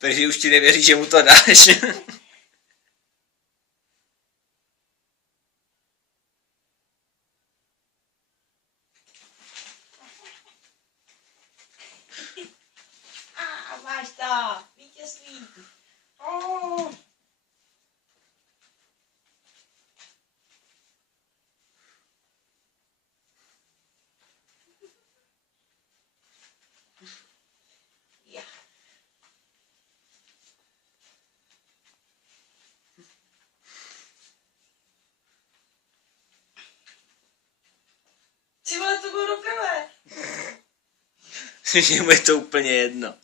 Takže už ti nevěří, že mu to dáš. Máš to, vítězství. Oh. Ja. Ty vole, to bylo do krve. Že mu je to úplně jedno.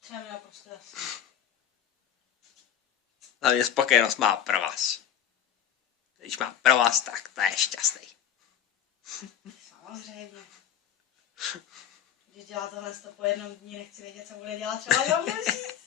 Třeba mi naprosto jasný. Hlavně spokojenost má provaz. Když má provaz, tak to je šťastný. Samozřejmě. Když dělá tohle po jednom dní, nechci vědět, co bude dělat třeba za měsíc.